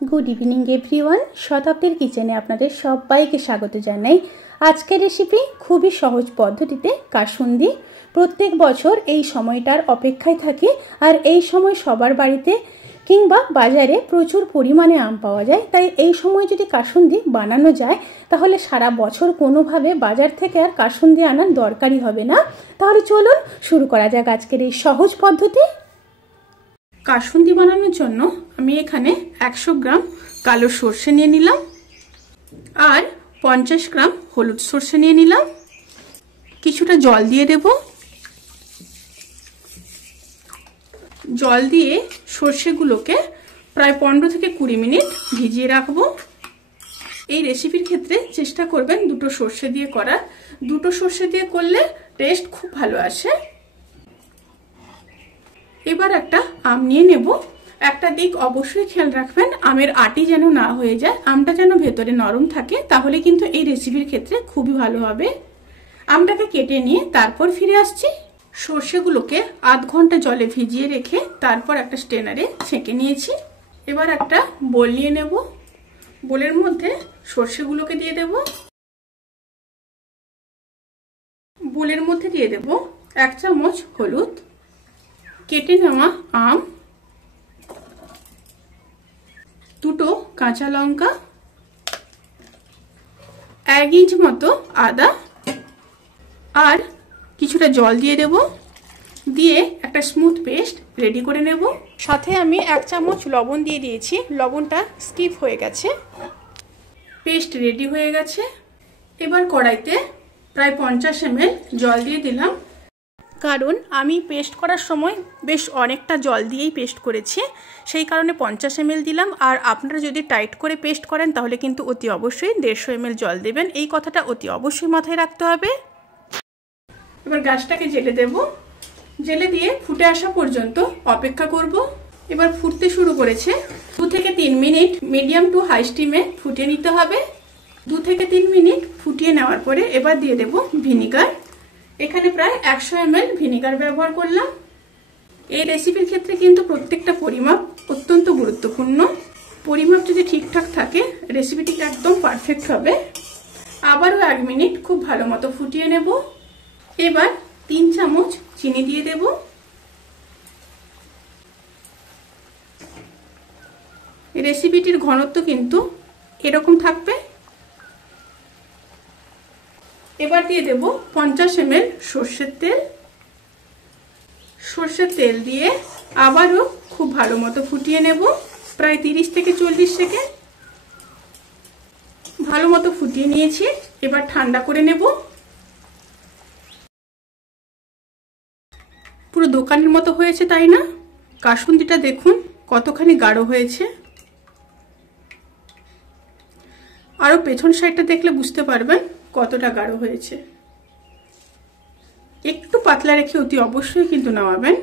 Good evening everyone शताब्दीर किचेने आपनादेर सबाइके स्वागत जानाई। आजकेर रेसिपि खूबई सहज पद्धतिते कासुंदी। प्रत्येक बछर एई समयटार अपेक्षाय थाकि और एई समय सबार बाड़ीते किंबा बाजारे प्रचुर परिमाणे आम पाওয়া যায়। ताई एई समय यदि कासुंदी बानानो जाय ताहले सारा बछर कोनोभावे बाजार थेके आर कासुंदी आनार दरकारई हबे ना। ताहले चलुन शुरू करा जाक आजकेर एई सहज पद्धति। कासुंदी बानाনোর জন্য আমি এখানে 100 গ্রাম কালো সরষে নিয়ে নিলাম আর 50 গ্রাম হলুদ সরষে নিয়ে নিলাম। কিছুটা জল দিয়ে দেব। জল দিয়ে সরষেগুলোকে প্রায় 15 থেকে 20 মিনিট ভিজিয়ে রাখবো। এই রেসিপির ক্ষেত্রে চেষ্টা করবেন দুটো সরষে দিয়ে করার। দুটো সরষে দিয়ে করলে টেস্ট খুব ভালো আসে। এবার একটা আম নিয়ে নেব। একটা দিক অবশ্যই খেয়াল রাখবেন, আমের আটি যেন না হয়ে যায়, আমটা যেন ভেতরে নরম থাকে, তাহলে কিন্তু এই রেসিপির ক্ষেত্রে খুবই ভালো হবে। আমটাকে কেটে নিয়ে তারপর ফিরে আসছি। সরষেগুলোকে আধ ঘন্টা জলে ভিজিয়ে রেখে তারপর একটা স্ট্রেনারে ছেঁকে নিয়েছি। এবার একটা বোল নিয়ে নেব। বোলের মধ্যে সরষেগুলোকে দিয়ে দেব। বোলের মধ্যে দিয়ে দেব 1 চামচ হলুদ, কেটে নেওয়া আম, দুটো কাঁচা লঙ্কা, 1 ইঞ্চ মতো আদা আর কিছুটা জল দিয়ে দেব। দিয়ে একটা স্মুথ পেস্ট রেডি করে নেব। সাথে আমি 1 চামচ লবণ দিয়ে দিয়েছি, লবণটা স্কিপ হয়ে গেছে। পেস্ট রেডি হয়ে গেছে। এবার কড়াইতে প্রায় 50 ml জল দিয়ে দিলাম, কারণ আমি পেস্ট করার সময় বেশ অনেকটা জল দিয়েই পেস্ট করেছি, সেই কারণে 50 ml দিলাম। আর আপনারা যদি টাইট করে পেস্ট করেন তাহলে কিন্তু অতি অবশ্যই 150 ml জল দেবেন, এই কথাটা অতি অবশ্যই মাথায় রাখতে হবে। এবার গ্যাসটাকে জেলে দেব। জেলে দিয়ে ফুটে আসা পর্যন্ত অপেক্ষা করব। এবার ফুটতে শুরু করেছে। 2 থেকে 3 মিনিট মিডিয়াম টু হাই স্টিমে ফুটিয়ে নিতে হবে। 2 থেকে 3 মিনিট ফুটিয়ে নেওয়ার পরে এবার দিয়ে দেব ভিনিগার। এখানে প্রায় 100 ml ভিনিগার ব্যবহার করলাম। এই রেসিপির ক্ষেত্রে কিন্তু প্রত্যেকটা পরিমাপ অত্যন্ত গুরুত্বপূর্ণ। পরিমাপ যদি ঠিকঠাক থাকে রেসিপিটি একদম পারফেক্ট হবে। আবারও 1 মিনিট খুব ভালো মতো ফুটিয়ে নেব। এবার 3 চামচ চিনি দিয়ে দেব। এই রেসিপিটির ঘনত্ব কিন্তু এরকম থাকবে। এবার দিয়ে দেব 50 ml সরষের তেল। সরষের তেল দিয়ে আবারও খুব ভালো মতো ফুটিয়ে নেব, প্রায় 30 থেকে 40 সেকেন্ড। ভালো মতো ফুটিয়ে নিয়েছি। এবার ঠান্ডা করে নেব। পুরো দোকানের মতো হয়েছে তাই না? কাসুন্দিটা দেখুন কতখানি গাঢ় হয়েছে। আরো পেছন সাইডটা দেখলে বুঝতে পারবেন কতটা গাঢ় হয়েছে। একটু পাতলা রেখে অতি অবশ্যই কিন্তু নামাবেন।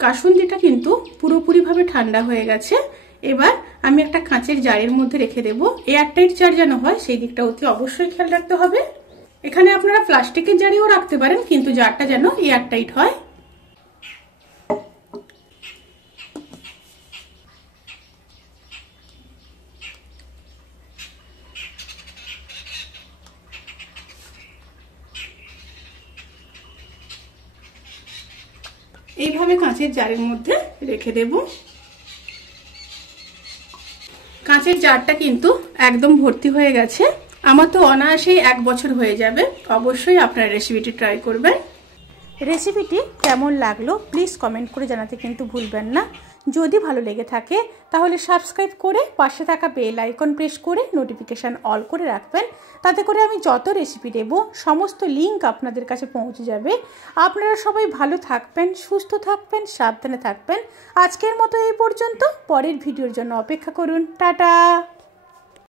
কাসুন্দিটা কিন্তু পুরোপুরিভাবে ঠান্ডা হয়ে গেছে। এবার আমি একটা কাঁচের জারের মধ্যে রেখে দেব। এয়ারটাইট জার যেন হয় সেই দিকটা অতি অবশ্যই খেয়াল রাখতে হবে। এখানে আপনারা প্লাস্টিকের জারেও রাখতে পারেন, কিন্তু জারটা যেন এয়ারটাইট হয়। এইভাবে কাঁচের জারের মধ্যে রেখে দেব। কাঁচের জারটা কিন্তু একদম ভর্তি হয়ে গেছে। আমার তো অনায়াসেই 1 বছর হয়ে যাবে। অবশ্যই আপনারা রেসিপিটি ট্রাই করবেন। রেসিপিটি কেমন লাগলো প্লিজ কমেন্ট করে জানাতে কিন্তু ভুলবেন না। যদি ভালো লেগে থাকে তাহলে সাবস্ক্রাইব করে পাশে থাকা বেল আইকন প্রেস করে নোটিফিকেশান অল করে রাখবেন। তাতে করে আমি যত রেসিপি দেব সমস্ত লিঙ্ক আপনাদের কাছে পৌঁছে যাবে। আপনারা সবাই ভালো থাকবেন, সুস্থ থাকবেন, সাবধানে থাকবেন। আজকের মতো এই পর্যন্ত। পরের ভিডিওর জন্য অপেক্ষা করুন। টাটা।